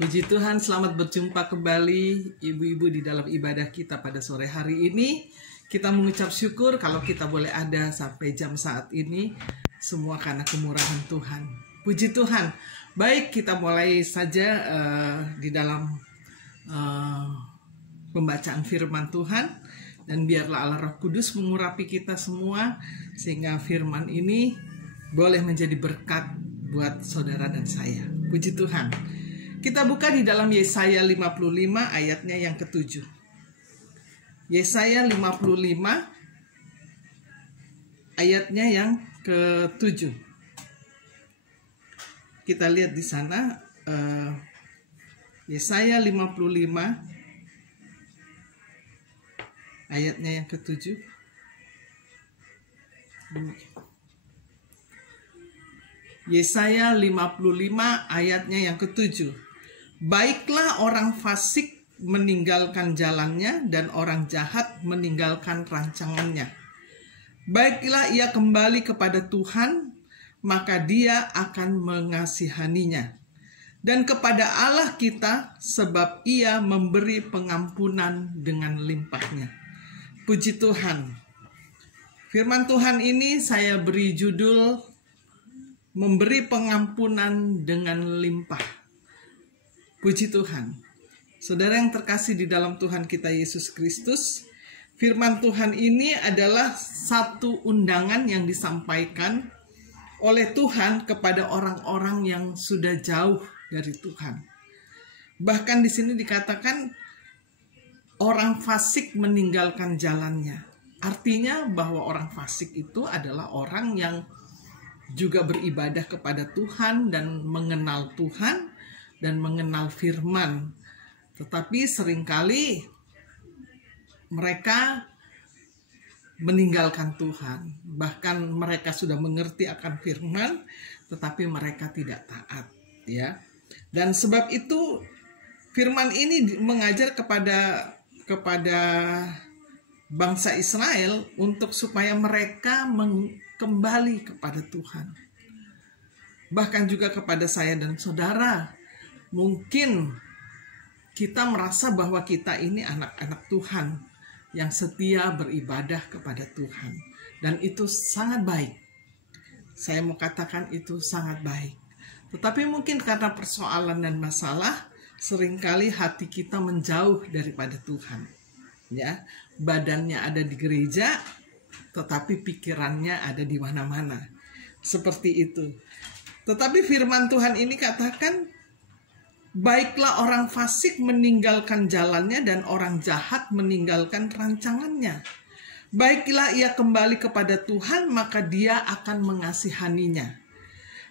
Puji Tuhan, selamat berjumpa kembali ibu-ibu di dalam ibadah kita pada sore hari ini. Kita mengucap syukur kalau kita boleh ada sampai jam saat ini, semua karena kemurahan Tuhan. Puji Tuhan. Baik, kita mulai saja di dalam pembacaan firman Tuhan. Dan biarlah Allah Roh Kudus mengurapi kita semua, sehingga firman ini boleh menjadi berkat buat saudara dan saya. Puji Tuhan. Kita buka di dalam Yesaya 55 ayatnya yang ke-7. Yesaya 55 ayatnya yang ke-7. Kita lihat di sana Yesaya 55 ayatnya yang ke-7. Yesaya 55 ayatnya yang ke-7. Baiklah orang fasik meninggalkan jalannya dan orang jahat meninggalkan rancangannya. Baiklah ia kembali kepada Tuhan, maka Dia akan mengasihaninya. Dan kepada Allah kita, sebab Ia memberi pengampunan dengan limpahnya. Puji Tuhan. Firman Tuhan ini saya beri judul memberi pengampunan dengan limpah. Puji Tuhan. Saudara yang terkasih di dalam Tuhan kita Yesus Kristus, firman Tuhan ini adalah satu undangan yang disampaikan oleh Tuhan kepada orang-orang yang sudah jauh dari Tuhan. Bahkan di sini dikatakan orang fasik meninggalkan jalannya. Artinya bahwa orang fasik itu adalah orang yang juga beribadah kepada Tuhan dan mengenal Tuhan dan mengenal firman. Tetapi seringkali mereka meninggalkan Tuhan. Bahkan mereka sudah mengerti akan firman, tetapi mereka tidak taat, ya. Dan sebab itu firman ini mengajar kepada bangsa Israel untuk supaya mereka kembali kepada Tuhan. Bahkan juga kepada saya dan saudara. Mungkin kita merasa bahwa kita ini anak-anak Tuhan yang setia beribadah kepada Tuhan. Dan itu sangat baik. Saya mau katakan itu sangat baik. Tetapi mungkin karena persoalan dan masalah, seringkali hati kita menjauh daripada Tuhan. Ya, badannya ada di gereja, tetapi pikirannya ada di mana-mana. Seperti itu. Tetapi firman Tuhan ini katakan, baiklah orang fasik meninggalkan jalannya dan orang jahat meninggalkan rancangannya. Baiklah ia kembali kepada Tuhan, maka Dia akan mengasihaninya.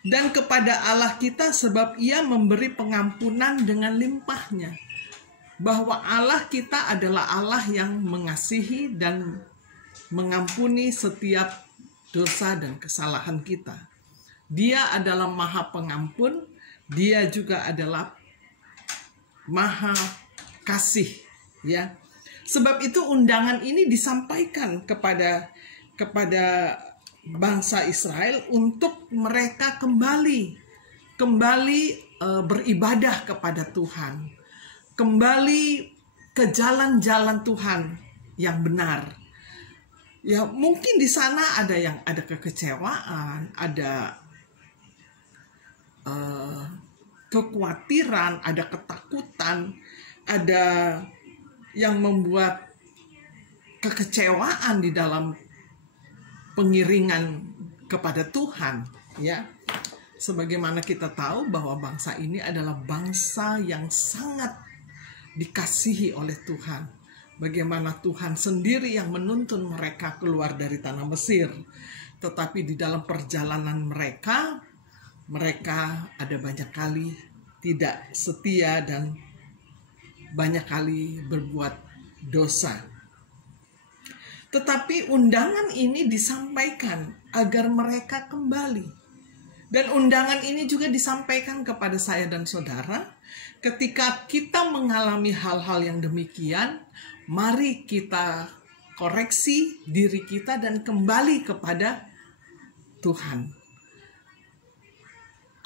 Dan kepada Allah kita, sebab Ia memberi pengampunan dengan limpahnya. Bahwa Allah kita adalah Allah yang mengasihi dan mengampuni setiap dosa dan kesalahan kita. Dia adalah Maha Pengampun, Dia juga adalah Maha Kasih, ya. Sebab itu undangan ini disampaikan kepada bangsa Israel untuk mereka kembali beribadah kepada Tuhan, kembali ke jalan-jalan Tuhan yang benar. Ya, mungkin di sana ada kekecewaan, ada kekhawatiran, ada ketakutan, ada yang membuat kekecewaan di dalam pengiringan kepada Tuhan, ya. Sebagaimana kita tahu bahwa bangsa ini adalah bangsa yang sangat dikasihi oleh Tuhan. Bagaimana Tuhan sendiri yang menuntun mereka keluar dari tanah Mesir. Tetapi di dalam perjalanan mereka ada banyak kali tidak setia dan banyak kali berbuat dosa. Tetapi undangan ini disampaikan agar mereka kembali. Dan undangan ini juga disampaikan kepada saya dan saudara. Ketika kita mengalami hal-hal yang demikian, mari kita koreksi diri kita dan kembali kepada Tuhan.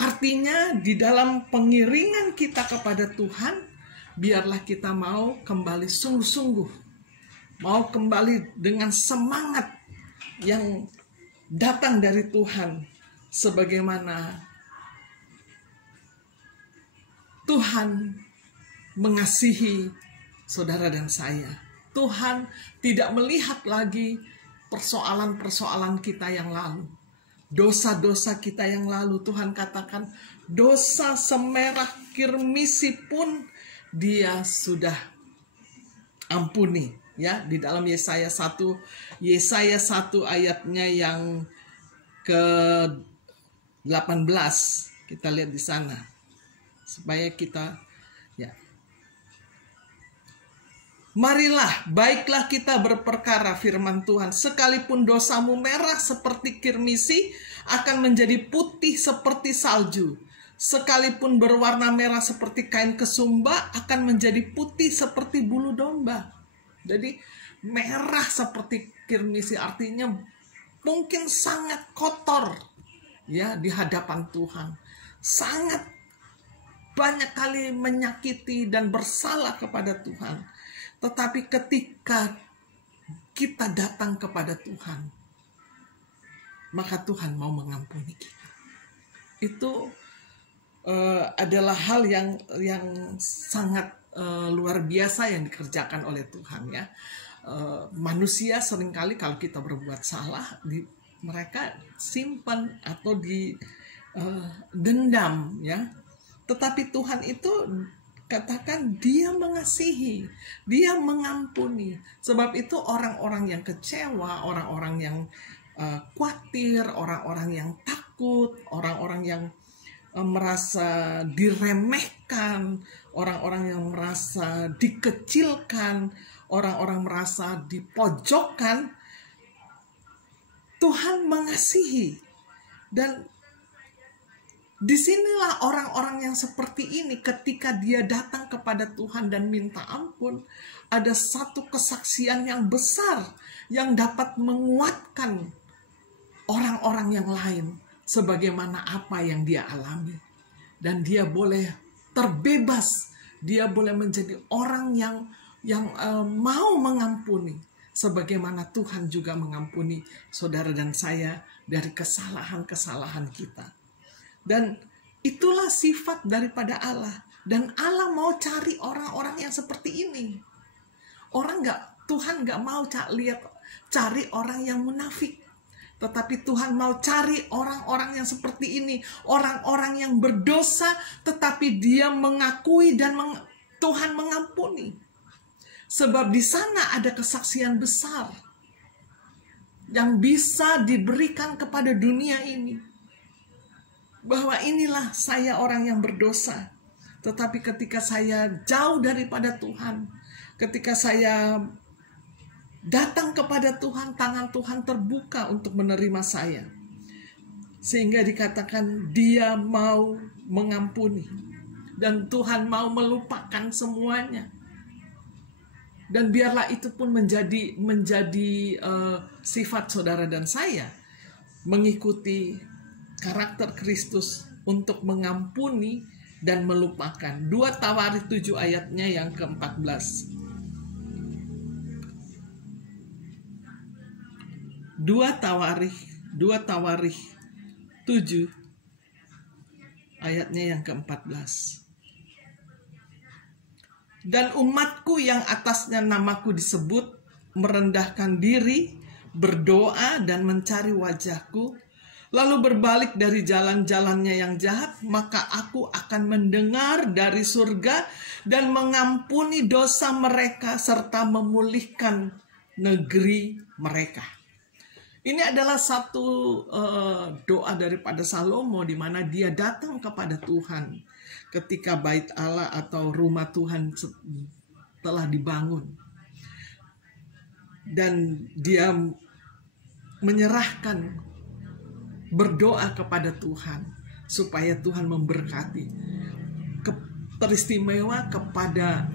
Artinya di dalam pengiringan kita kepada Tuhan, biarlah kita mau kembali sungguh-sungguh, mau kembali dengan semangat yang datang dari Tuhan, sebagaimana Tuhan mengasihi saudara dan saya. Tuhan tidak melihat lagi persoalan-persoalan kita yang lalu, dosa-dosa kita yang lalu. Tuhan katakan, dosa semerah kirmisi pun Dia sudah ampuni. Ya, di dalam Yesaya 1 ayatnya yang ke-18, kita lihat di sana supaya kita ya. Marilah, baiklah kita berperkara, firman Tuhan, sekalipun dosamu merah seperti kirmisi, akan menjadi putih seperti salju. Sekalipun berwarna merah seperti kain kesumba, akan menjadi putih seperti bulu domba. Jadi merah seperti kirmisi artinya mungkin sangat kotor ya di hadapan Tuhan. Sangat banyak kali menyakiti dan bersalah kepada Tuhan. Tetapi ketika kita datang kepada Tuhan, maka Tuhan mau mengampuni kita. Itu adalah hal yang sangat luar biasa yang dikerjakan oleh Tuhan ya. Manusia seringkali kalau kita berbuat salah, mereka simpan atau dendam ya. Tetapi Tuhan itu katakan Dia mengasihi, Dia mengampuni. Sebab itu orang-orang yang kecewa, orang-orang yang khawatir, orang-orang yang takut, orang-orang yang merasa diremehkan, orang-orang yang merasa dikecilkan, orang-orang merasa dipojokkan, Tuhan mengasihi. Dan disinilah orang-orang yang seperti ini ketika dia datang kepada Tuhan dan minta ampun, ada satu kesaksian yang besar yang dapat menguatkan orang-orang yang lain sebagaimana apa yang dia alami. Dan dia boleh terbebas, dia boleh menjadi orang yang mau mengampuni sebagaimana Tuhan juga mengampuni saudara dan saya dari kesalahan-kesalahan kita. Dan itulah sifat daripada Allah. Dan Allah mau cari orang-orang yang seperti ini. Tuhan nggak mau cari orang yang munafik. Tetapi Tuhan mau cari orang-orang yang seperti ini. Orang-orang yang berdosa tetapi dia mengakui dan Tuhan mengampuni. Sebab di sana ada kesaksian besar yang bisa diberikan kepada dunia ini. Bahwa inilah saya orang yang berdosa. Tetapi ketika saya jauh daripada Tuhan, ketika saya datang kepada Tuhan, tangan Tuhan terbuka untuk menerima saya. Sehingga dikatakan Dia mau mengampuni. Dan Tuhan mau melupakan semuanya. Dan biarlah itu pun menjadi sifat saudara dan saya. Mengikuti karakter Kristus untuk mengampuni dan melupakan. 2 Tawarikh 7 ayatnya yang ke-14. 2 Tawarikh 7 ayatnya yang ke-14. Dan umatku yang atasnya namaku disebut merendahkan diri, berdoa dan mencari wajahku, lalu berbalik dari jalan-jalannya yang jahat, maka aku akan mendengar dari surga dan mengampuni dosa mereka serta memulihkan negeri mereka. Ini adalah satu doa daripada Salomo di mana dia datang kepada Tuhan ketika bait Allah atau rumah Tuhan telah dibangun. Dan dia menyerahkan, berdoa kepada Tuhan supaya Tuhan memberkati, teristimewa kepada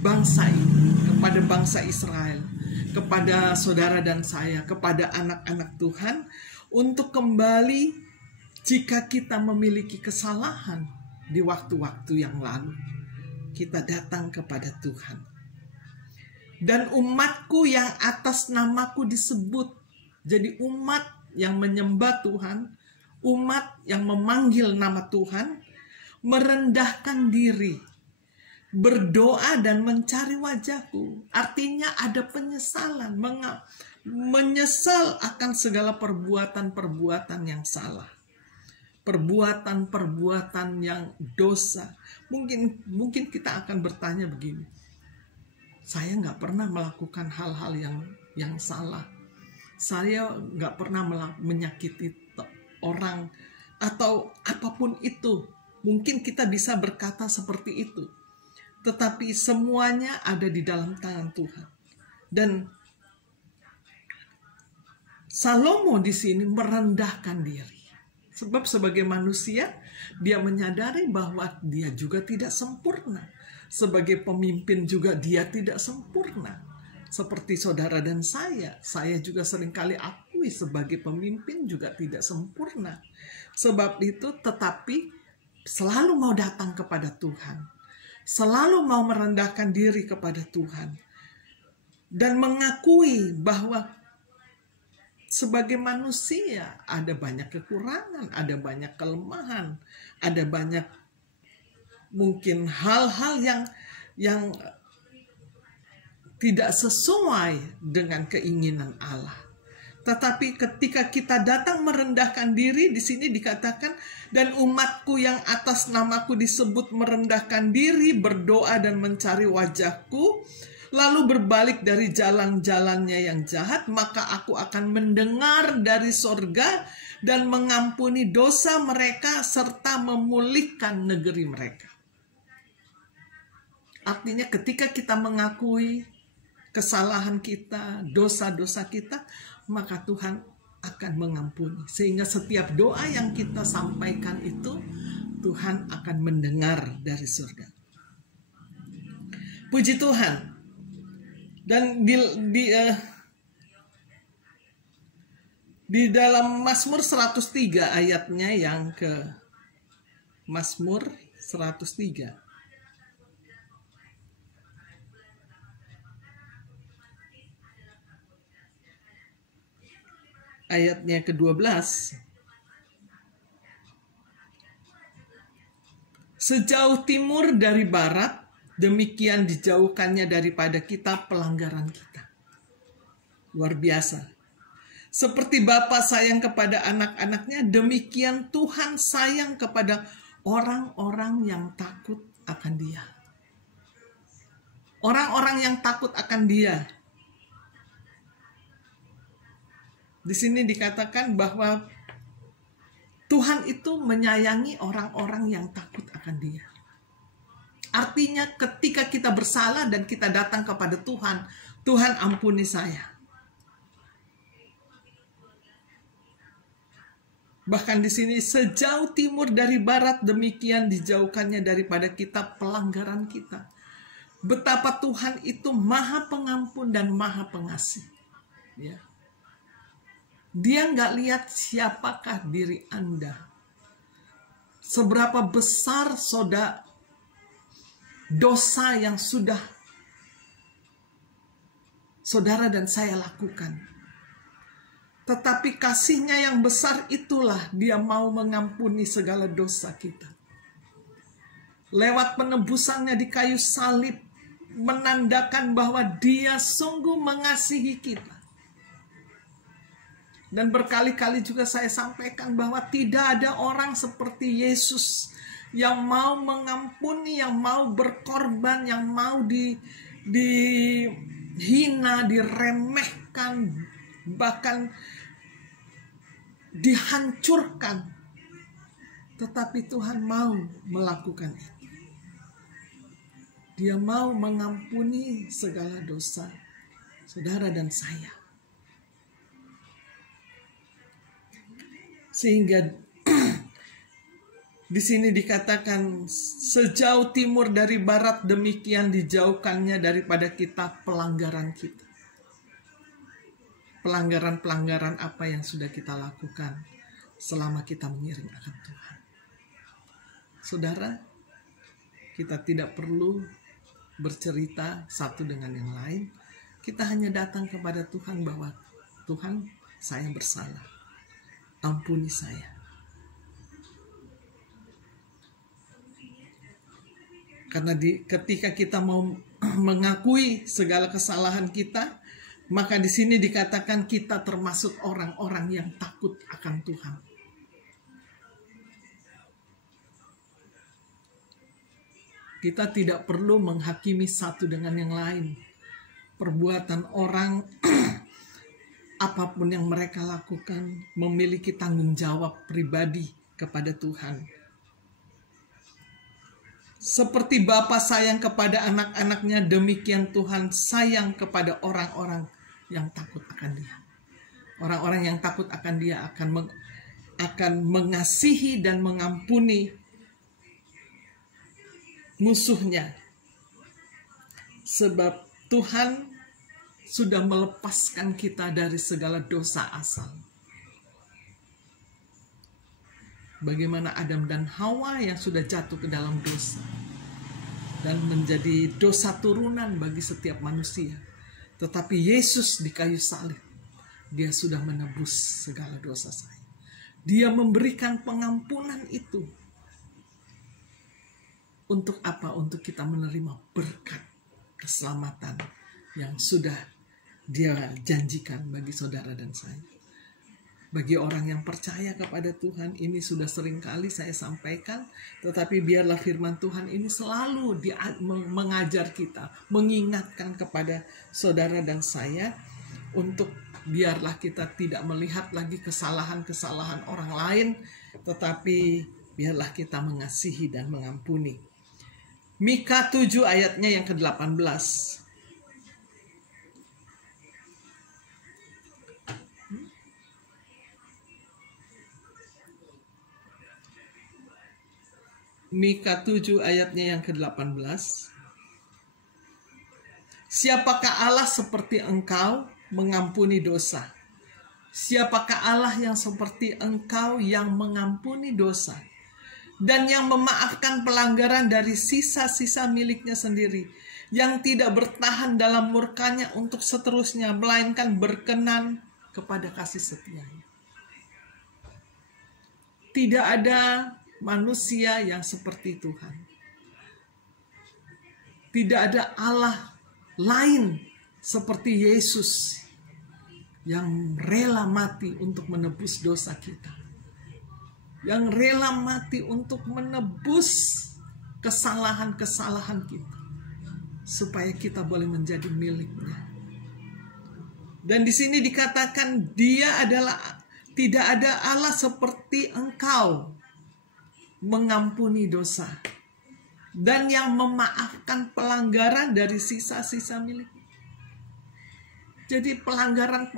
bangsa ini, kepada bangsa Israel, kepada saudara dan saya, kepada anak-anak Tuhan, untuk kembali Jika kita memiliki kesalahan di waktu-waktu yang lalu, kita datang kepada Tuhan. Dan umatku yang atas namaku disebut, jadi umat yang menyembah Tuhan, umat yang memanggil nama Tuhan, merendahkan diri, berdoa dan mencari wajahku. Artinya ada penyesalan, menyesal akan segala perbuatan-perbuatan yang salah, perbuatan-perbuatan yang dosa. Mungkin kita akan bertanya begini, saya nggak pernah melakukan hal-hal yang salah, saya nggak pernah menyakiti orang atau apapun itu. Mungkin kita bisa berkata seperti itu, tetapi semuanya ada di dalam tangan Tuhan. Dan Salomo di sini merendahkan diri. Sebab sebagai manusia, dia menyadari bahwa dia juga tidak sempurna. Sebagai pemimpin juga dia tidak sempurna. Seperti saudara dan saya juga seringkali akui sebagai pemimpin juga tidak sempurna. Sebab itu tetapi selalu mau datang kepada Tuhan. Selalu mau merendahkan diri kepada Tuhan. Dan mengakui bahwa sebagai manusia ada banyak kekurangan, ada banyak kelemahan, ada banyak mungkin hal-hal yang tidak sesuai dengan keinginan Allah. Tetapi ketika kita datang merendahkan diri, di sini dikatakan, dan umatku yang atas namaku disebut merendahkan diri, berdoa dan mencari wajahku, lalu berbalik dari jalan-jalannya yang jahat, maka aku akan mendengar dari sorga dan mengampuni dosa mereka serta memulihkan negeri mereka. Artinya ketika kita mengakui kesalahan kita, dosa-dosa kita, maka Tuhan akan mengampuni. Sehingga setiap doa yang kita sampaikan itu, Tuhan akan mendengar dari surga. Puji Tuhan. Dan di dalam Mazmur 103 ayatnya yang ke Mazmur 103. Ayatnya ke-12. Sejauh timur dari barat, demikian dijauhkannya daripada kita pelanggaran kita. Luar biasa. Seperti Bapa sayang kepada anak-anaknya, demikian Tuhan sayang kepada orang-orang yang takut akan Dia. Orang-orang yang takut akan Dia. Di sini dikatakan bahwa Tuhan itu menyayangi orang-orang yang takut akan Dia. Artinya ketika kita bersalah dan kita datang kepada Tuhan, Tuhan ampuni saya. Bahkan di sini sejauh timur dari barat, demikian dijauhkannya daripada kita pelanggaran kita. Betapa Tuhan itu Maha Pengampun dan Maha Pengasih. Ya. Dia nggak lihat siapakah diri Anda. Seberapa besar dosa yang sudah saudara dan saya lakukan. Tetapi kasih-Nya yang besar itulah Dia mau mengampuni segala dosa kita. Lewat penebusan-Nya di kayu salib, menandakan bahwa Dia sungguh mengasihi kita. Dan berkali-kali juga saya sampaikan bahwa tidak ada orang seperti Yesus yang mau mengampuni, yang mau berkorban, yang mau dihina, diremehkan, bahkan dihancurkan. Tetapi Tuhan mau melakukan itu. Dia mau mengampuni segala dosa saudara dan saya. Sehingga di sini dikatakan sejauh timur dari barat, demikian dijauhkannya daripada kita pelanggaran kita. Pelanggaran-pelanggaran apa yang sudah kita lakukan. selama kita mengiring akan Tuhan. Saudara, kita tidak perlu bercerita satu dengan yang lain. Kita hanya datang kepada Tuhan bahwa Tuhan, saya bersalah. Ampuni saya. Karena ketika kita mau mengakui segala kesalahan kita, maka di sini dikatakan kita termasuk orang-orang yang takut akan Tuhan. Kita tidak perlu menghakimi satu dengan yang lain. Perbuatan orang, apapun yang mereka lakukan, memiliki tanggung jawab pribadi kepada Tuhan. Seperti Bapa sayang kepada anak-anaknya, demikian Tuhan sayang kepada orang-orang yang takut akan Dia. Orang-orang yang takut akan Dia akan mengasihi dan mengampuni musuhnya. Sebab Tuhan sudah melepaskan kita dari segala dosa asal. Bagaimana Adam dan Hawa yang sudah jatuh ke dalam dosa dan menjadi dosa turunan bagi setiap manusia. Tetapi Yesus di kayu salib, Dia sudah menebus segala dosa saya. Dia memberikan pengampunan itu. Untuk apa? Untuk kita menerima berkat keselamatan yang sudah Dia janjikan bagi saudara dan saya. Bagi orang yang percaya kepada Tuhan, ini sudah sering kali saya sampaikan, tetapi biarlah firman Tuhan ini selalu mengajar kita, mengingatkan kepada saudara dan saya, untuk biarlah kita tidak melihat lagi kesalahan-kesalahan orang lain, tetapi biarlah kita mengasihi dan mengampuni. Mika 7 ayatnya yang ke-18. Mika 7 ayatnya yang ke-18. Siapakah Allah seperti engkau mengampuni dosa? Siapakah Allah yang seperti engkau yang mengampuni dosa dan yang memaafkan pelanggaran dari sisa-sisa miliknya sendiri, yang tidak bertahan dalam murkanya untuk seterusnya, melainkan berkenan kepada kasih setianya. Tidak ada manusia yang seperti Tuhan. Tidak ada Allah lain seperti Yesus yang rela mati untuk menebus dosa kita. Yang rela mati untuk menebus kesalahan-kesalahan kita. Supaya kita boleh menjadi miliknya. Dan di sini dikatakan Dia adalah, tidak ada Allah seperti engkau mengampuni dosa dan yang memaafkan pelanggaran dari sisa-sisa milik. Jadi pelanggaran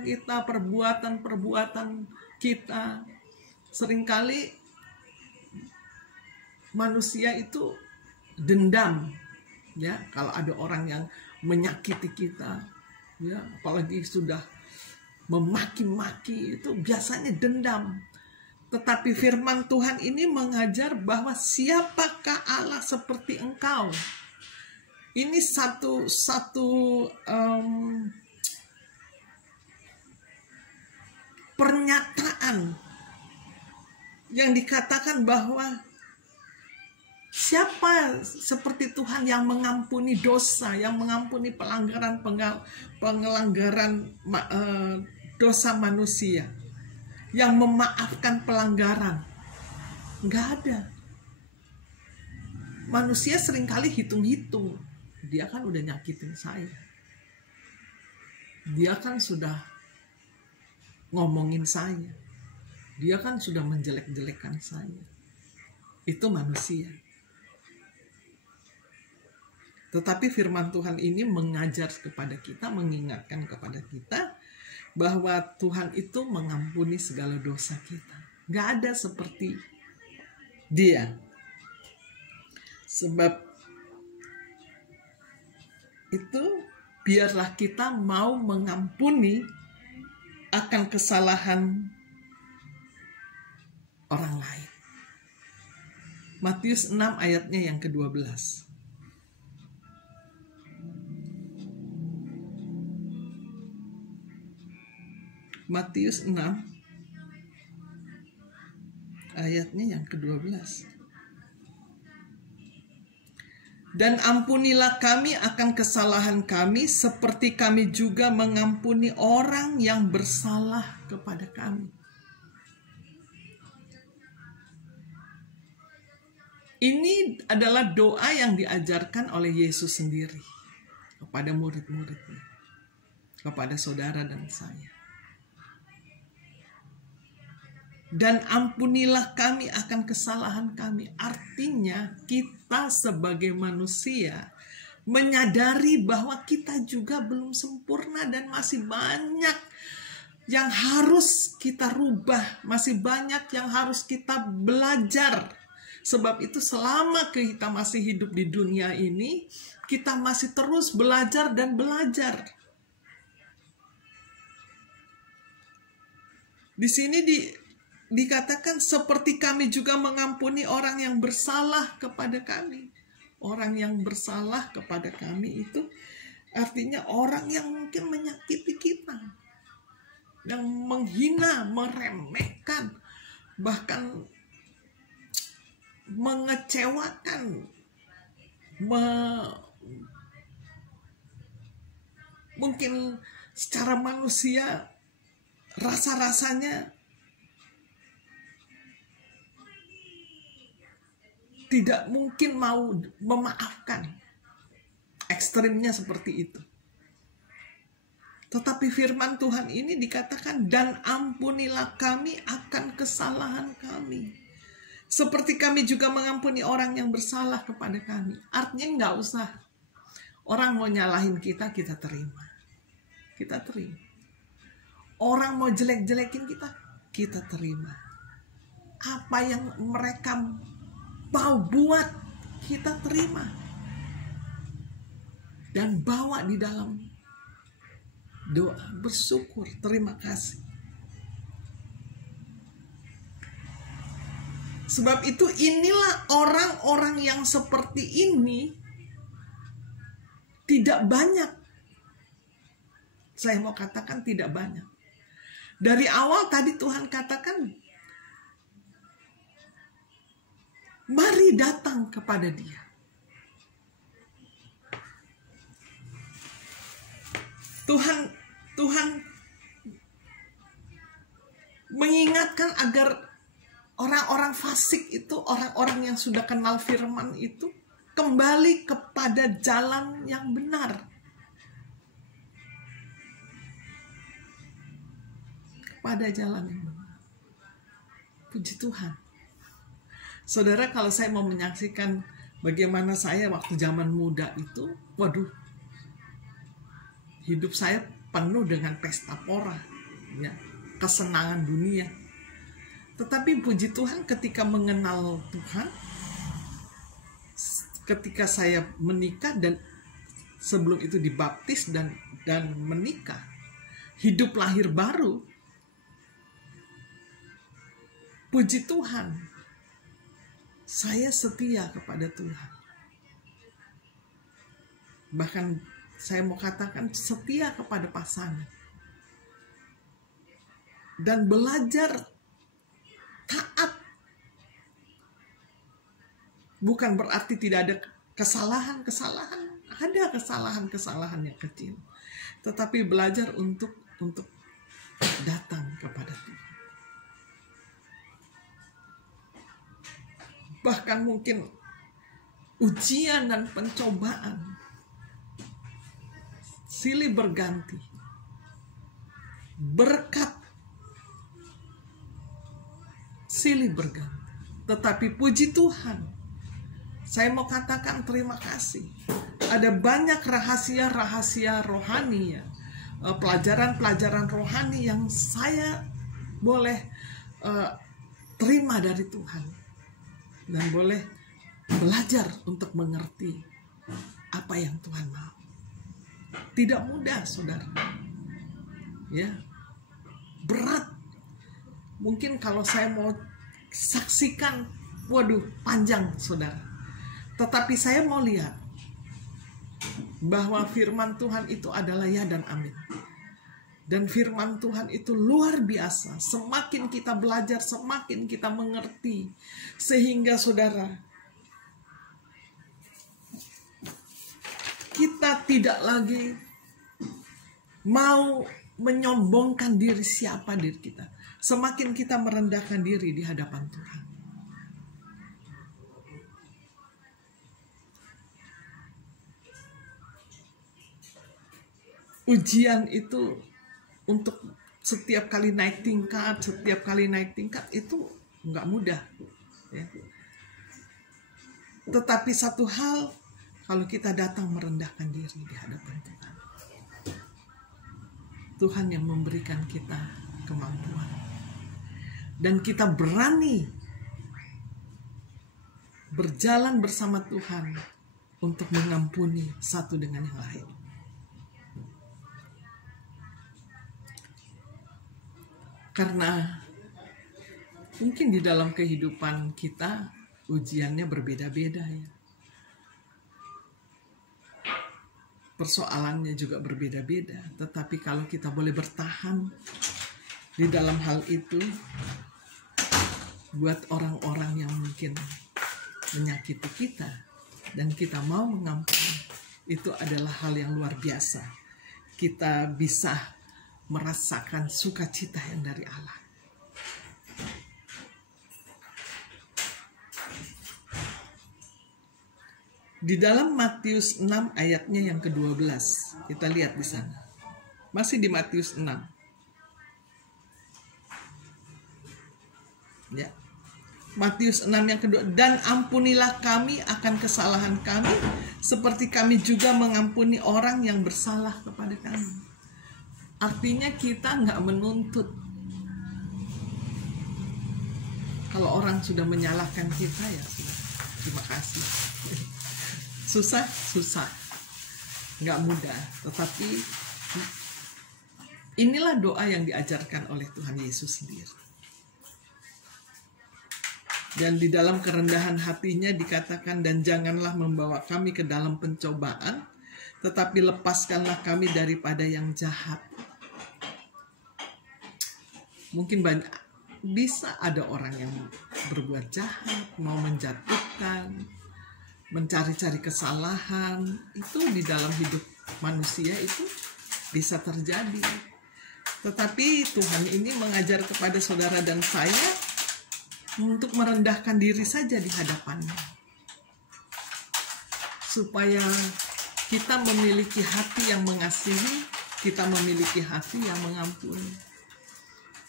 kita, perbuatan kita, seringkali manusia itu dendam, ya. Kalau ada orang yang menyakiti kita, ya, apalagi sudah memaki-maki, itu biasanya dendam. Tetapi firman Tuhan ini mengajar bahwa siapakah Allah seperti engkau. Ini satu pernyataan yang dikatakan bahwa siapa seperti Tuhan yang mengampuni dosa, yang mengampuni pelanggaran dosa manusia, yang memaafkan pelanggaran. Nggak ada. Manusia seringkali hitung-hitung. Dia kan udah nyakitin saya. Dia kan sudah ngomongin saya. Dia kan sudah menjelek-jelekan saya. Itu manusia. Tetapi firman Tuhan ini mengajar kepada kita, mengingatkan kepada kita, bahwa Tuhan itu mengampuni segala dosa kita. Gak ada seperti Dia. Sebab itu biarlah kita mau mengampuni akan kesalahan orang lain. Matius 6 ayatnya yang ke-12. Matius 6 ayatnya yang ke-12. Dan ampunilah kami akan kesalahan kami seperti kami juga mengampuni orang yang bersalah kepada kami. Ini adalah doa yang diajarkan oleh Yesus sendiri kepada murid-muridnya, kepada saudara dan saya. Dan ampunilah kami akan kesalahan kami. Artinya kita sebagai manusia menyadari bahwa kita juga belum sempurna dan masih banyak yang harus kita rubah, masih banyak yang harus kita belajar. Sebab itu selama kita masih hidup di dunia ini, kita masih terus belajar dan belajar. Di sini dikatakan seperti kami juga mengampuni orang yang bersalah kepada kami. Orang yang bersalah kepada kami itu artinya orang yang mungkin menyakiti kita, yang menghina, meremehkan, bahkan mengecewakan, mungkin secara manusia rasa-rasanya tidak mungkin mau memaafkan. Ekstrimnya seperti itu. Tetapi firman Tuhan ini dikatakan, dan ampunilah kami akan kesalahan kami. Seperti kami juga mengampuni orang yang bersalah kepada kami. Artinya nggak usah orang mau nyalahin kita, kita terima. Kita terima. Orang mau jelek-jelekin kita, kita terima. Apa yang mereka mau buat, kita terima. Dan bawa di dalam doa, bersyukur, terima kasih. Sebab itu inilah orang-orang yang seperti ini tidak banyak. Saya mau katakan tidak banyak. Dari awal tadi Tuhan katakan, mari datang kepada Dia. Tuhan mengingatkan agar orang-orang fasik itu, orang-orang yang sudah kenal firman itu, kembali kepada jalan yang benar. Kepada jalan yang benar. Puji Tuhan. Saudara, kalau saya mau menyaksikan bagaimana saya waktu zaman muda itu, waduh, hidup saya penuh dengan pesta pora, ya, kesenangan dunia. Tetapi puji Tuhan ketika mengenal Tuhan, ketika saya menikah dan sebelum itu dibaptis dan menikah, hidup lahir baru, puji Tuhan, saya setia kepada Tuhan. Bahkan saya mau katakan setia kepada pasangan. Dan belajar taat. Bukan berarti tidak ada kesalahan-kesalahan. Ada kesalahan-kesalahan yang kecil. Tetapi belajar untuk datang kepada Tuhan. Bahkan mungkin ujian dan pencobaan silih berganti. Berkat silih berganti. Tetapi puji Tuhan, saya mau katakan terima kasih. Ada banyak rahasia-rahasia rohani, ya, pelajaran-pelajaran rohani yang saya boleh terima dari Tuhan. Dan boleh belajar untuk mengerti apa yang Tuhan mau. Tidak mudah, saudara. Ya, berat. Mungkin kalau saya mau saksikan, waduh, panjang saudara. Tetapi saya mau lihat bahwa firman Tuhan itu adalah ya dan amin. Dan firman Tuhan itu luar biasa. Semakin kita belajar, semakin kita mengerti. Sehingga saudara, kita tidak lagi mau menyombongkan diri siapa diri kita. Semakin kita merendahkan diri di hadapan Tuhan. Ujian itu untuk setiap kali naik tingkat itu nggak mudah. Ya. Tetapi satu hal, kalau kita datang merendahkan diri di hadapan Tuhan, Tuhan yang memberikan kita kemampuan. Dan kita berani berjalan bersama Tuhan untuk mengampuni satu dengan yang lain. Karena mungkin di dalam kehidupan kita ujiannya berbeda-beda ya. Persoalannya juga berbeda-beda. Tetapi kalau kita boleh bertahan di dalam hal itu, buat orang-orang yang mungkin menyakiti kita dan kita mau mengampuni, itu adalah hal yang luar biasa. Kita bisa merasakan sukacita yang dari Allah. Di dalam Matius 6 ayatnya yang ke-12, kita lihat di sana. Masih di Matius 6. Ya. Matius 6 yang kedua, dan ampunilah kami akan kesalahan kami, seperti kami juga mengampuni orang yang bersalah kepada kami. Artinya kita nggak menuntut. Kalau orang sudah menyalahkan kita, ya sudah, terima kasih. Susah, nggak mudah. Tetapi inilah doa yang diajarkan oleh Tuhan Yesus sendiri. Dan di dalam kerendahan hatinya dikatakan, dan janganlah membawa kami ke dalam pencobaan, tetapi lepaskanlah kami daripada yang jahat. Mungkin bisa ada orang yang berbuat jahat, mau menjatuhkan, mencari-cari kesalahan. Itu di dalam hidup manusia itu bisa terjadi. Tetapi Tuhan ini mengajar kepada saudara dan saya untuk merendahkan diri saja di hadapannya, supaya kita memiliki hati yang mengasihi, kita memiliki hati yang mengampuni.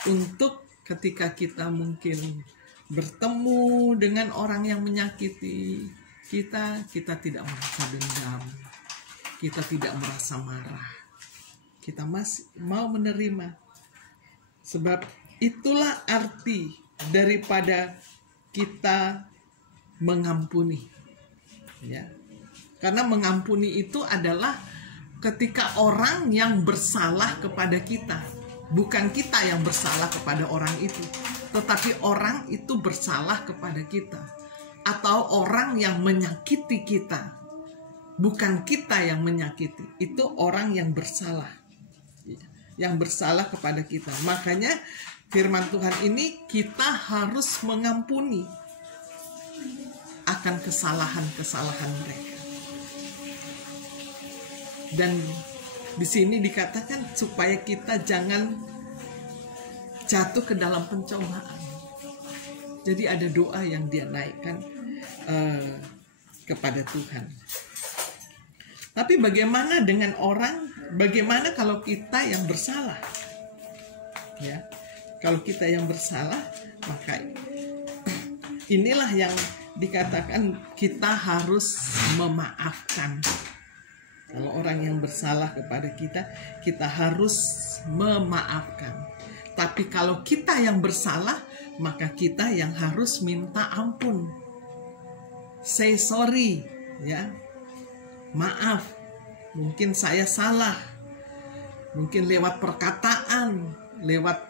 Untuk ketika kita mungkin bertemu dengan orang yang menyakiti kita tidak merasa dendam, kita tidak merasa marah, kita masih mau menerima. Sebab itulah arti daripada kita mengampuni, ya. Karena mengampuni itu adalah ketika orang yang bersalah kepada kita, bukan kita yang bersalah kepada orang itu, tetapi orang itu bersalah kepada kita, atau orang yang menyakiti kita, bukan kita yang menyakiti, itu orang yang bersalah kepada kita. Makanya firman Tuhan ini, kita harus mengampuni akan kesalahan-kesalahan mereka. Dan di sini dikatakan supaya kita jangan jatuh ke dalam pencobaan. Jadi ada doa yang dia naikkan kepada Tuhan. Tapi bagaimana dengan orang? Bagaimana kalau kita yang bersalah? Ya. Kalau kita yang bersalah, maka inilah yang dikatakan kita harus memaafkan. Kalau orang yang bersalah kepada kita, kita harus memaafkan. Tapi kalau kita yang bersalah, maka kita yang harus minta ampun. Say sorry, ya. Maaf, mungkin saya salah. Mungkin lewat perkataan, lewat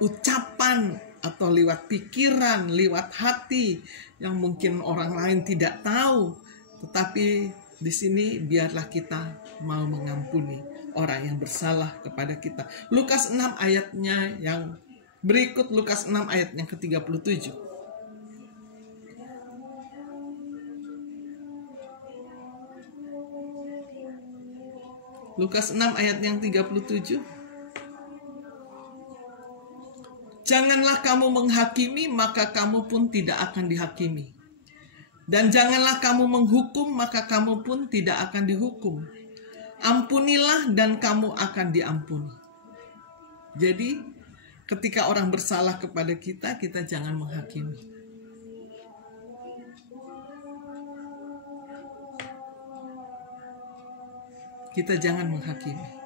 ucapan, atau lewat pikiran, lewat hati yang mungkin orang lain tidak tahu. Tetapi di sini biarlah kita mau mengampuni orang yang bersalah kepada kita. Lukas 6 ayatnya yang berikut, Lukas 6 ayat yang ke-37. Lukas 6 ayat yang 37. Janganlah kamu menghakimi, maka kamu pun tidak akan dihakimi. Dan janganlah kamu menghukum, maka kamu pun tidak akan dihukum. Ampunilah dan kamu akan diampuni. Jadi, ketika orang bersalah kepada kita, kita jangan menghakimi. Kita jangan menghakimi.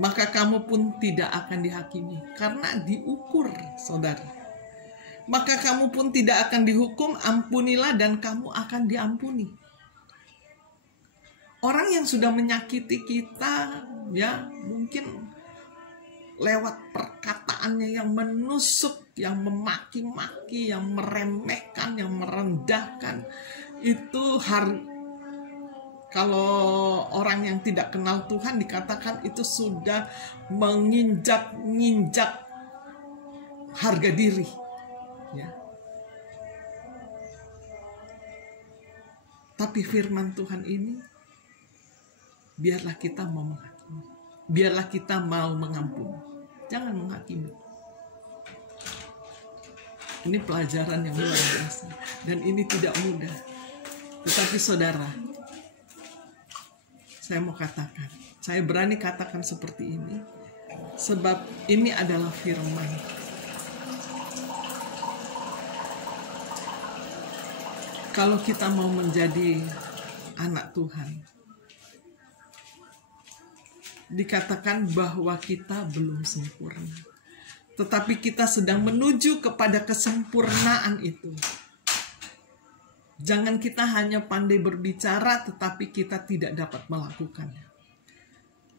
Maka kamu pun tidak akan dihakimi, karena diukur, saudara. Maka kamu pun tidak akan dihukum, ampunilah dan kamu akan diampuni. Orang yang sudah menyakiti kita, ya mungkin lewat perkataannya yang menusuk, yang memaki-maki, yang meremehkan, yang merendahkan, itu kalau orang yang tidak kenal Tuhan dikatakan itu sudah menginjak harga diri. Ya. Tapi firman Tuhan ini, biarlah kita mau menghakimi. Biarlah kita mau mengampuni. Jangan menghakimi. Ini pelajaran yang luar biasa. Dan ini tidak mudah. Tetapi saudara, saya mau katakan, saya berani katakan seperti ini, sebab ini adalah firman. Kalau kita mau menjadi anak Tuhan, dikatakan bahwa kita belum sempurna, tetapi kita sedang menuju kepada kesempurnaan itu. Jangan kita hanya pandai berbicara, tetapi kita tidak dapat melakukannya.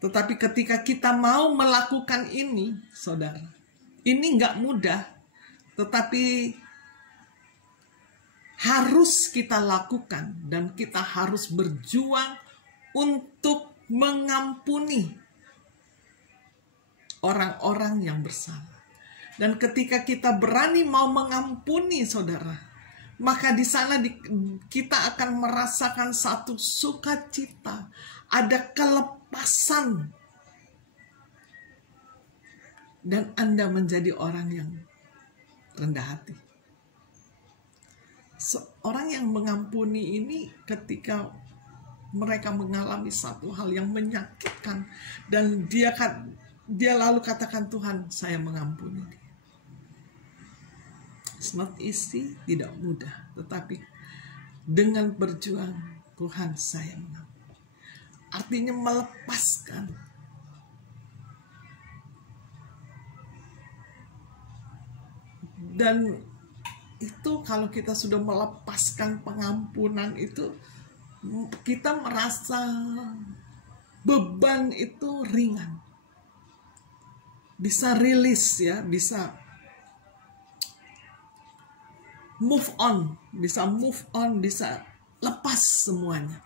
Tetapi ketika kita mau melakukan ini, saudara, ini nggak mudah, tetapi harus kita lakukan, dan kita harus berjuang untuk mengampuni orang-orang yang bersalah. Dan ketika kita berani mau mengampuni, saudara, maka di sana kita akan merasakan satu sukacita, ada kelepasan, dan Anda menjadi orang yang rendah hati. Orang yang mengampuni ini ketika mereka mengalami satu hal yang menyakitkan, dan dia lalu katakan, Tuhan, saya mengampuni dia. It's not easy, tidak mudah, tetapi dengan berjuang, Tuhan, saya mengampuni. Artinya melepaskan. Dan itu kalau kita sudah melepaskan pengampunan itu, kita merasa beban itu ringan. Bisa rilis, ya, bisa move on, bisa lepas semuanya.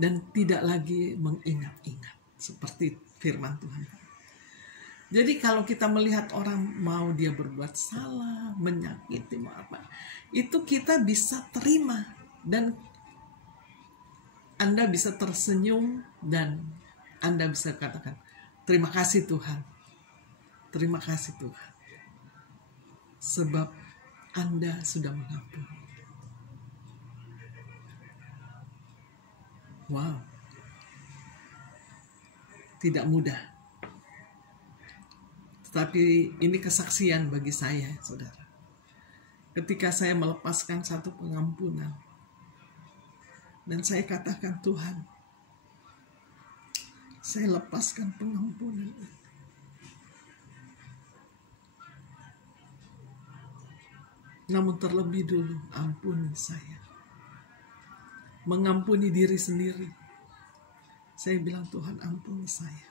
Dan tidak lagi mengingat-ingat, seperti firman Tuhan. Jadi kalau kita melihat orang mau dia berbuat salah, menyakiti, mau apa, itu kita bisa terima, dan Anda bisa tersenyum, dan Anda bisa katakan, terima kasih Tuhan. Terima kasih Tuhan, sebab Anda sudah mengampuni. Wow, tidak mudah. Tetapi ini kesaksian bagi saya, saudara. Ketika saya melepaskan satu pengampunan, dan saya katakan, Tuhan, saya lepaskan pengampunan itu. Namun terlebih dulu, ampuni saya. Mengampuni diri sendiri. Saya bilang, Tuhan, ampuni saya.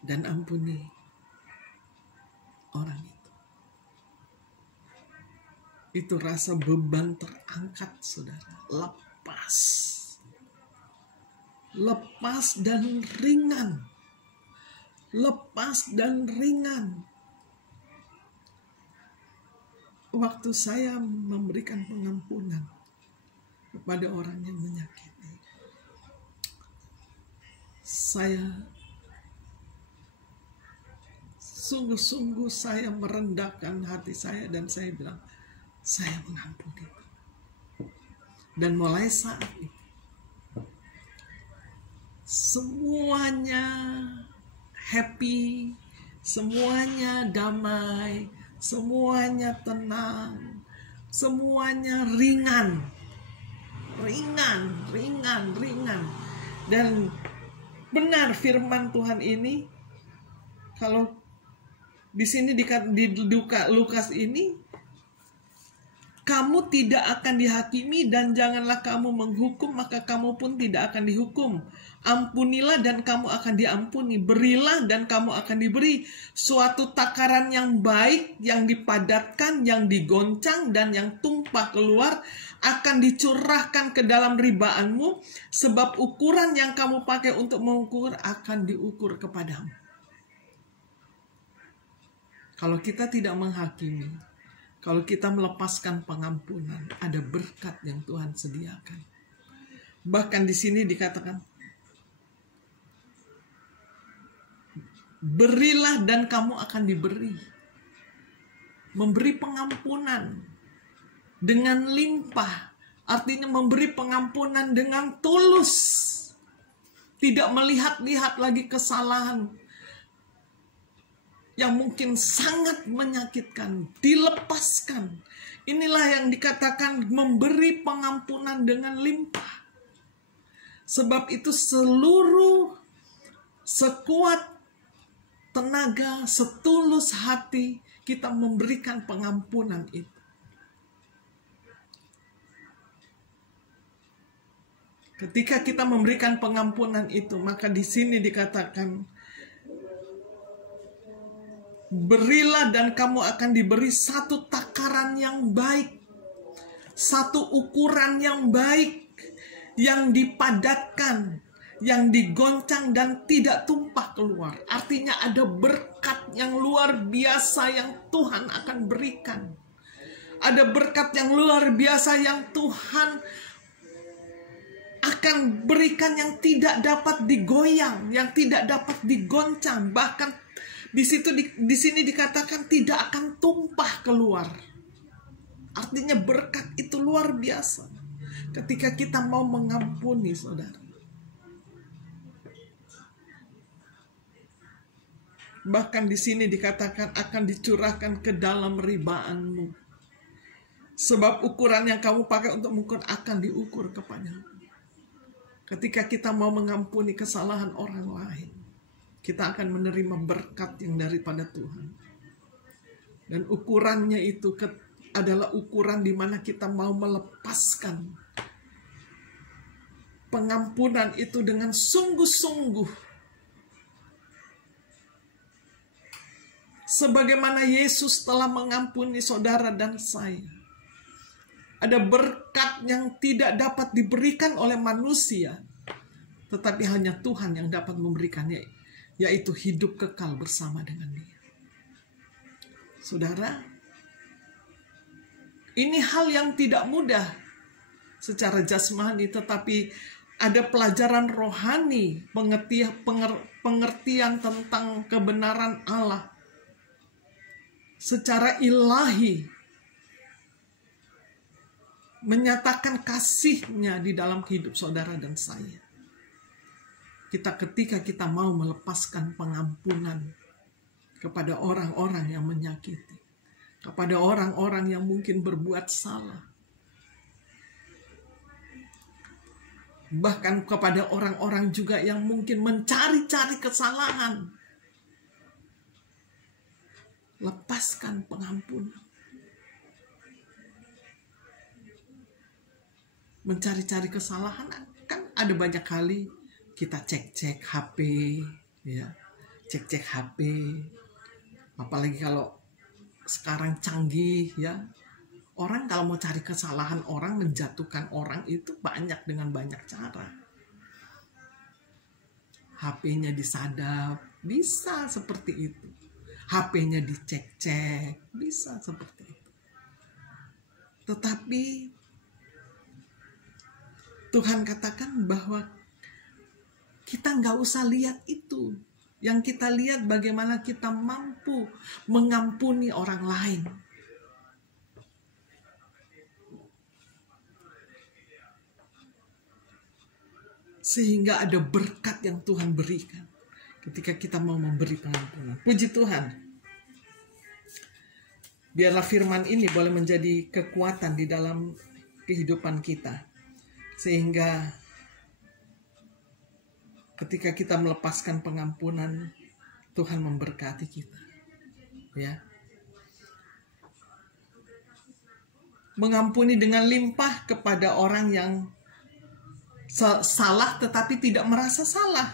dan ampuni orang itu. Itu rasa beban terangkat, saudara. Lepas. Lepas dan ringan. Lepas dan ringan. Waktu saya memberikan pengampunan kepada orang yang menyakiti, saya sungguh-sungguh saya merendahkan hati saya dan saya bilang, saya mengampuni. Dan mulai saat itu, semuanya happy, semuanya damai, semuanya tenang, semuanya ringan. Ringan. Dan benar firman Tuhan ini, kalau di sini di Lukas ini, kamu tidak akan dihakimi dan janganlah kamu menghukum, maka kamu pun tidak akan dihukum. Ampunilah dan kamu akan diampuni. Berilah dan kamu akan diberi. Suatu takaran yang baik, yang dipadatkan, yang digoncang, dan yang tumpah keluar akan dicurahkan ke dalam ribaanmu. Sebab ukuran yang kamu pakai untuk mengukur akan diukur kepadamu. Kalau kita tidak menghakimi, kalau kita melepaskan pengampunan, ada berkat yang Tuhan sediakan. Bahkan di sini dikatakan, berilah dan kamu akan diberi. Memberi pengampunan dengan limpah, artinya memberi pengampunan dengan tulus. Tidak melihat-lihat lagi kesalahan yang mungkin sangat menyakitkan, dilepaskan. Inilah yang dikatakan memberi pengampunan dengan limpah. Sebab itu sekuat tenaga, setulus hati kita memberikan pengampunan itu. Ketika kita memberikan pengampunan itu, maka di sini dikatakan, berilah dan kamu akan diberi satu takaran yang baik, satu ukuran yang baik, yang dipadatkan, yang digoncang dan tidak tumpah keluar. Artinya ada berkat yang luar biasa yang Tuhan akan berikan. Ada berkat yang luar biasa yang Tuhan akan berikan, yang tidak dapat digoyang, yang tidak dapat digoncang, bahkan di sini dikatakan tidak akan tumpah keluar. Artinya berkat itu luar biasa ketika kita mau mengampuni, saudara. Bahkan di sini dikatakan akan dicurahkan ke dalam ribaanmu. Sebab ukuran yang kamu pakai untuk mengukur akan diukur kepadamu. Ketika kita mau mengampuni kesalahan orang lain, kita akan menerima berkat yang daripada Tuhan. Dan ukurannya itu adalah ukuran di mana kita mau melepaskan pengampunan itu dengan sungguh-sungguh. Sebagaimana Yesus telah mengampuni saudara dan saya. Ada berkat yang tidak dapat diberikan oleh manusia, tetapi hanya Tuhan yang dapat memberikannya, yaitu hidup kekal bersama dengan Dia. Saudara, ini hal yang tidak mudah secara jasmani, tetapi ada pelajaran rohani, pengertian tentang kebenaran Allah secara ilahi, menyatakan kasih-Nya di dalam hidup saudara dan saya. Ketika kita mau melepaskan pengampunan kepada orang-orang yang menyakiti, kepada orang-orang yang mungkin berbuat salah, bahkan kepada orang-orang juga yang mungkin mencari-cari kesalahan. Lepaskan pengampunan. Mencari-cari kesalahan kan ada banyak kali kita cek-cek HP, ya. cek-cek HP. Apalagi kalau sekarang canggih ya. Orang kalau mau cari kesalahan orang, menjatuhkan orang itu banyak dengan banyak cara. HP-nya disadap, bisa seperti itu. HP-nya dicek-cek, bisa seperti itu. Tetapi Tuhan katakan bahwa kita nggak usah lihat itu. Yang kita lihat bagaimana kita mampu mengampuni orang lain. Sehingga ada berkat yang Tuhan berikan ketika kita mau memberi pengampunan. Puji Tuhan. Biarlah firman ini boleh menjadi kekuatan di dalam kehidupan kita. Sehingga ketika kita melepaskan pengampunan, Tuhan memberkati kita. Ya. Mengampuni dengan limpah kepada orang yang salah tetapi tidak merasa salah,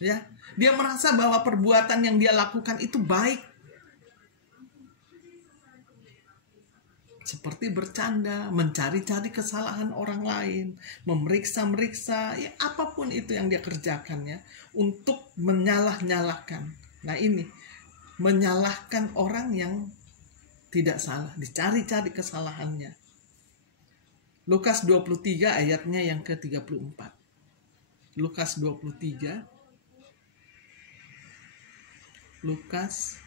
ya. Dia merasa bahwa perbuatan yang dia lakukan itu baik. Seperti bercanda, mencari-cari kesalahan orang lain, memeriksa-meriksa, ya apapun itu yang dia kerjakan ya, untuk menyalah-nyalahkan. Nah ini, menyalahkan orang yang tidak salah, dicari-cari kesalahannya. Lukas 23 ayatnya yang ke-34. Lukas 23. Lukas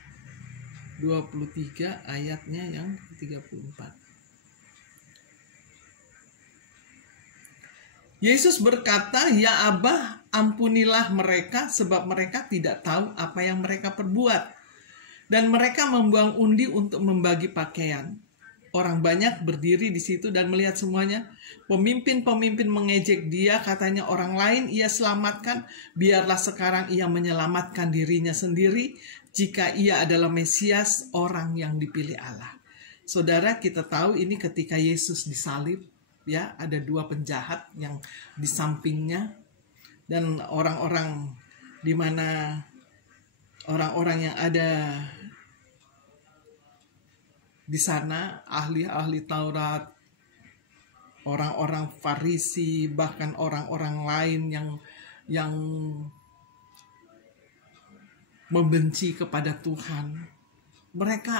23 ayatnya yang ke-34. Yesus berkata, "Ya Abah, ampunilah mereka sebab mereka tidak tahu apa yang mereka perbuat." Dan mereka membuang undi untuk membagi pakaian. Orang banyak berdiri di situ dan melihat semuanya. Pemimpin-pemimpin mengejek dia, katanya orang lain ia selamatkan, biarlah sekarang ia menyelamatkan dirinya sendiri jika ia adalah Mesias, orang yang dipilih Allah. Saudara, kita tahu ini ketika Yesus disalib, ya, ada dua penjahat yang di sampingnya dan orang-orang di mana orang-orang yang ada di sana, ahli-ahli Taurat, orang-orang Farisi, bahkan orang-orang lain yang membenci kepada Tuhan. Mereka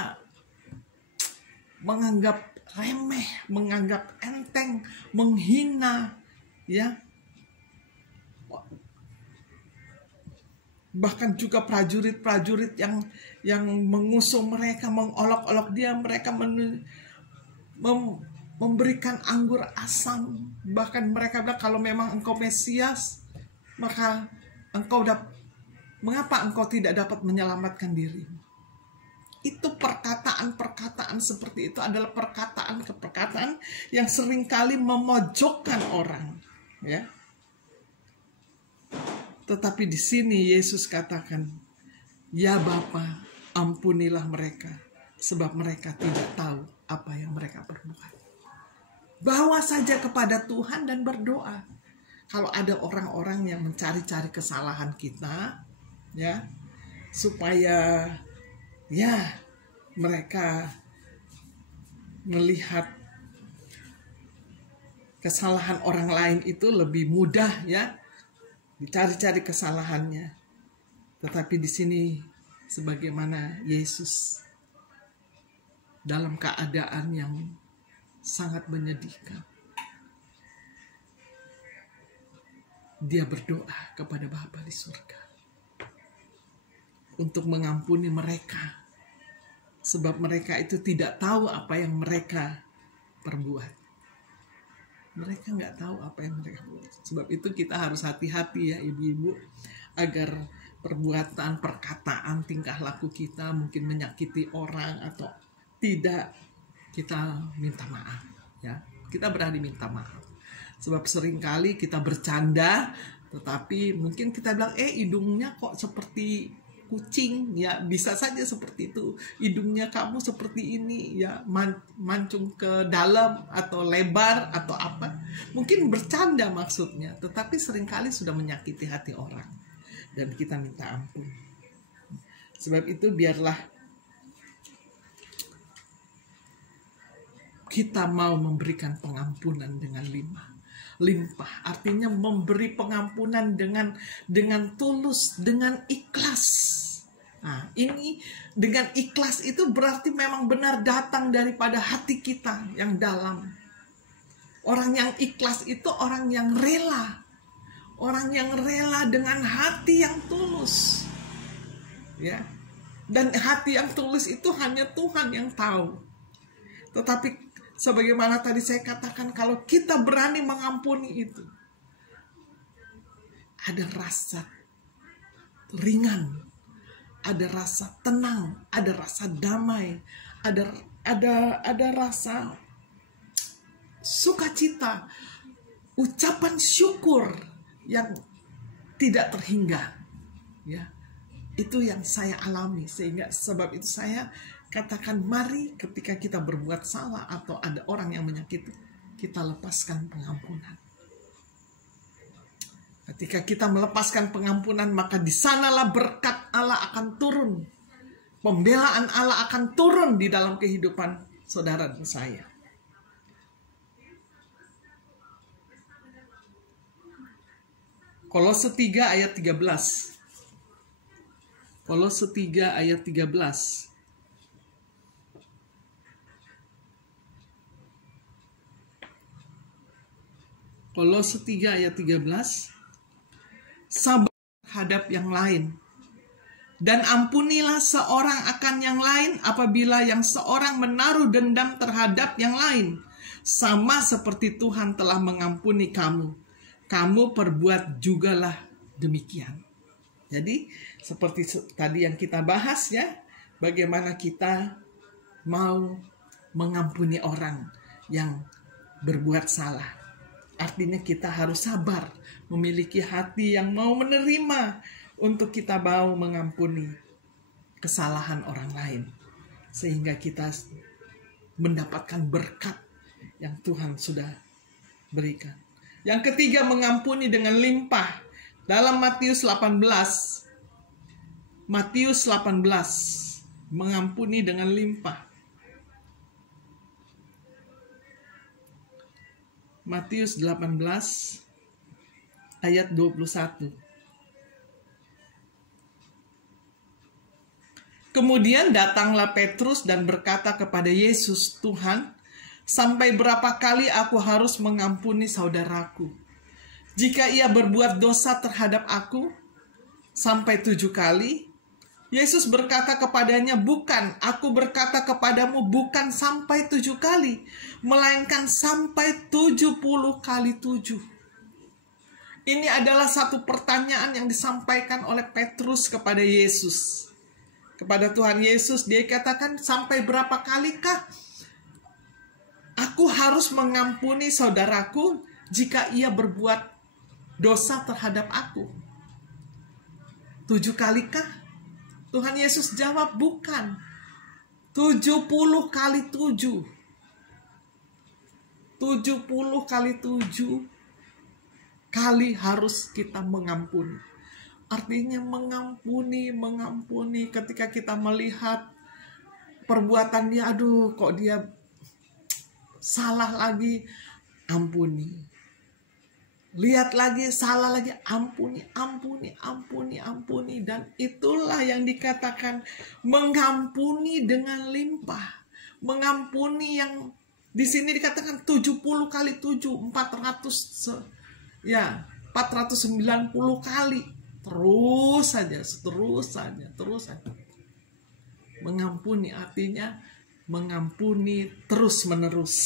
menganggap remeh, menganggap enteng, menghina, ya. Bahkan juga prajurit-prajurit yang mengusung mereka, mengolok-olok dia, mereka memberikan anggur asam. Bahkan mereka bilang, kalau memang engkau Mesias, maka mengapa engkau tidak dapat menyelamatkan diri? Itu perkataan-perkataan seperti itu adalah perkataan yang seringkali memojokkan orang, ya. Tetapi di sini Yesus katakan, "Ya Bapa, ampunilah mereka, sebab mereka tidak tahu apa yang mereka perbuat." Bawa saja kepada Tuhan dan berdoa. Kalau ada orang-orang yang mencari-cari kesalahan kita, ya, supaya ya mereka melihat kesalahan orang lain itu lebih mudah, ya, dicari-cari kesalahannya. Tetapi di sini sebagaimana Yesus dalam keadaan yang sangat menyedihkan, dia berdoa kepada Bapa di surga untuk mengampuni mereka, sebab mereka itu tidak tahu apa yang mereka perbuat. Mereka nggak tahu apa yang mereka buat. Sebab itu kita harus hati-hati ya ibu-ibu, agar perbuatan, perkataan, tingkah laku kita mungkin menyakiti orang atau tidak, kita minta maaf, ya. Kita berani minta maaf. Sebab seringkali kita bercanda, tetapi mungkin kita bilang, hidungnya kok seperti kucing, ya bisa saja seperti itu. Hidungnya kamu seperti ini, ya mancung ke dalam atau lebar atau apa. Mungkin bercanda maksudnya, tetapi seringkali sudah menyakiti hati orang dan kita minta ampun. Sebab itu biarlah kita mau memberikan pengampunan dengan limpah. Artinya memberi pengampunan dengan tulus, dengan ikhlas. Nah, ini dengan ikhlas itu berarti memang benar datang daripada hati kita yang dalam. Orang yang ikhlas itu orang yang rela. Orang yang rela dengan hati yang tulus. Ya. Dan hati yang tulus itu hanya Tuhan yang tahu. Tetapi sebagaimana tadi saya katakan, kalau kita berani mengampuni itu, ada rasa ringan, ada rasa tenang, ada rasa damai, ada rasa sukacita, ucapan syukur yang tidak terhingga. Ya, itu yang saya alami, sehingga sebab itu saya katakan, mari ketika kita berbuat salah atau ada orang yang menyakiti, kita lepaskan pengampunan. Ketika kita melepaskan pengampunan, maka di sanalah berkat Allah akan turun. Pembelaan Allah akan turun di dalam kehidupan saudara dan saya. Kolose 3 ayat 13. Kolose 3 ayat 13. Kolose 3 ayat 13. Sabar terhadap yang lain, dan ampunilah seorang akan yang lain apabila yang seorang menaruh dendam terhadap yang lain, sama seperti Tuhan telah mengampuni kamu. Kamu perbuat jugalah demikian. Jadi seperti tadi yang kita bahas ya, bagaimana kita mau mengampuni orang yang berbuat salah. Artinya kita harus sabar, memiliki hati yang mau menerima untuk kita mau mengampuni kesalahan orang lain. Sehingga kita mendapatkan berkat yang Tuhan sudah berikan. Yang ketiga, mengampuni dengan limpah. Dalam Matius 18, mengampuni dengan limpah. Matius 18 ayat 21. Kemudian datanglah Petrus dan berkata kepada Yesus, "Tuhan, sampai berapa kali aku harus mengampuni saudaraku? Jika ia berbuat dosa terhadap aku, sampai 7 kali?" Yesus berkata kepadanya, "Bukan, aku berkata kepadamu, bukan sampai 7 kali, melainkan sampai 70 kali 7. Ini adalah satu pertanyaan yang disampaikan oleh Petrus kepada Yesus. Kepada Tuhan Yesus, dia katakan, sampai berapa kalikah aku harus mengampuni saudaraku jika ia berbuat dosa terhadap aku? 7 kalikah? Tuhan Yesus jawab, bukan. 70 kali 7. 70 kali 7 kali harus kita mengampuni. Artinya mengampuni ketika kita melihat perbuatan dia, aduh kok dia salah lagi, ampuni. Lihat lagi, salah lagi, ampuni. Dan itulah yang dikatakan mengampuni dengan limpah. Mengampuni yang di sini dikatakan 70 kali 7, 490 kali. Terus saja. Mengampuni artinya mengampuni terus menerus.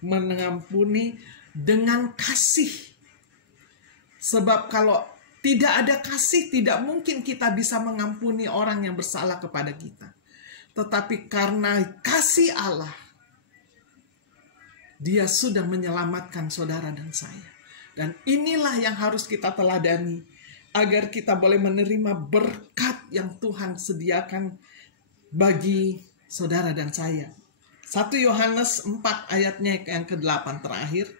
Mengampuni dengan kasih. Sebab kalau tidak ada kasih, tidak mungkin kita bisa mengampuni orang yang bersalah kepada kita. Tetapi karena kasih Allah, Dia sudah menyelamatkan saudara dan saya. Dan inilah yang harus kita teladani, agar kita boleh menerima berkat yang Tuhan sediakan bagi saudara dan saya. 1 Yohanes 4 ayatnya yang ke-8 terakhir.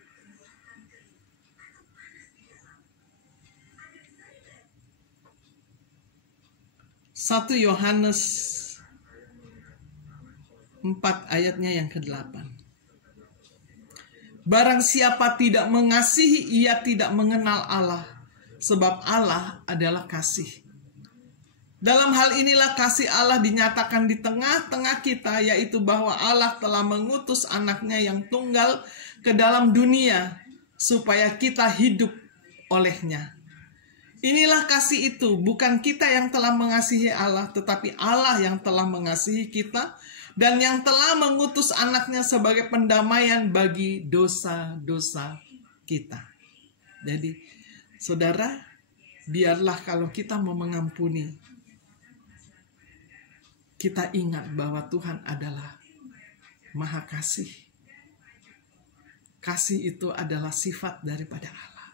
1 1 Yohanes 4 ayatnya yang ke-8. Barang siapa tidak mengasihi, ia tidak mengenal Allah, sebab Allah adalah kasih. Dalam hal inilah kasih Allah dinyatakan di tengah-tengah kita, yaitu bahwa Allah telah mengutus anaknya yang tunggal ke dalam dunia, supaya kita hidup olehnya. Inilah kasih itu, bukan kita yang telah mengasihi Allah, tetapi Allah yang telah mengasihi kita, dan yang telah mengutus anaknya sebagai pendamaian bagi dosa-dosa kita. Jadi, saudara, biarlah kalau kita mau mengampuni, kita ingat bahwa Tuhan adalah Maha Kasih. Kasih itu adalah sifat daripada Allah.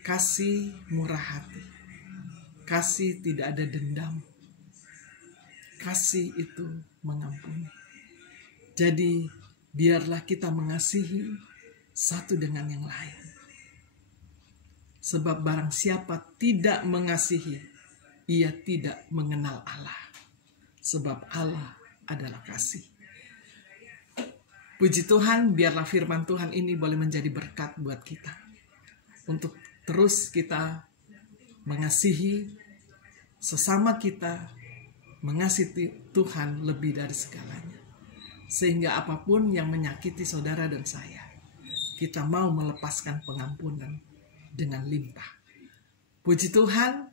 Kasih murah hati. Kasih tidak ada dendam. Kasih itu mengampuni. Jadi biarlah kita mengasihi satu dengan yang lain. Sebab barang siapa tidak mengasihi, ia tidak mengenal Allah. Sebab Allah adalah kasih. Puji Tuhan, biarlah firman Tuhan ini boleh menjadi berkat buat kita. Untuk terus kita mengasihi sesama kita, mengasihi Tuhan lebih dari segalanya. Sehingga apapun yang menyakiti saudara dan saya, kita mau melepaskan pengampunan dengan limpah. Puji Tuhan,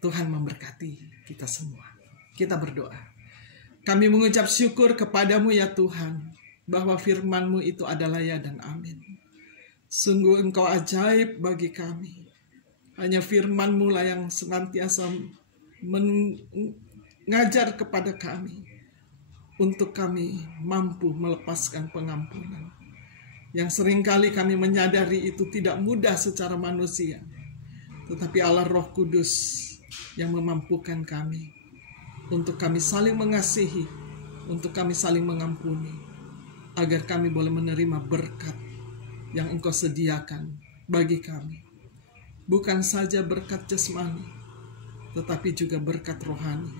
Tuhan memberkati kita semua. Kita berdoa. Kami mengucap syukur kepadamu ya Tuhan, bahwa firman-Mu itu adalah ya dan amin. Sungguh Engkau ajaib bagi kami. Hanya firman-Mu lah yang senantiasa mengajar kepada kami untuk kami mampu melepaskan pengampunan. Yang seringkali kami menyadari itu tidak mudah secara manusia, tetapi Allah Roh Kudus yang memampukan kami untuk kami saling mengasihi, untuk kami saling mengampuni, agar kami boleh menerima berkat yang Engkau sediakan bagi kami. Bukan saja berkat jasmani, tetapi juga berkat rohani,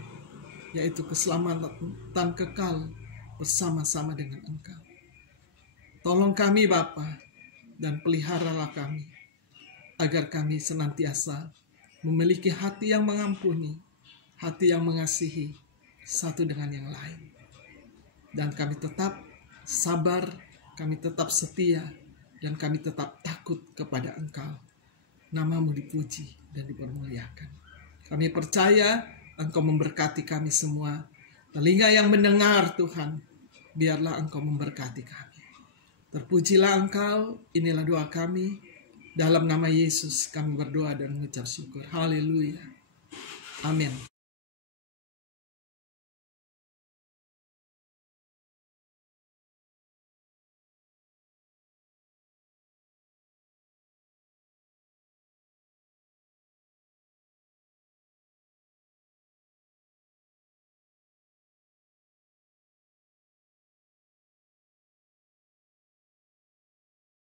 yaitu keselamatan kekal bersama-sama dengan Engkau. Tolong kami Bapa, dan peliharalah kami, agar kami senantiasa memiliki hati yang mengampuni, hati yang mengasihi satu dengan yang lain. Dan kami tetap sabar, kami tetap setia, dan kami tetap takut kepada Engkau. Nama-Mu dipuji dan dipermuliakan. Kami percaya Engkau memberkati kami semua. Telinga yang mendengar Tuhan, biarlah Engkau memberkati kami. Terpujilah Engkau, inilah doa kami. Dalam nama Yesus kami berdoa dan mengucap syukur. Haleluya. Amin.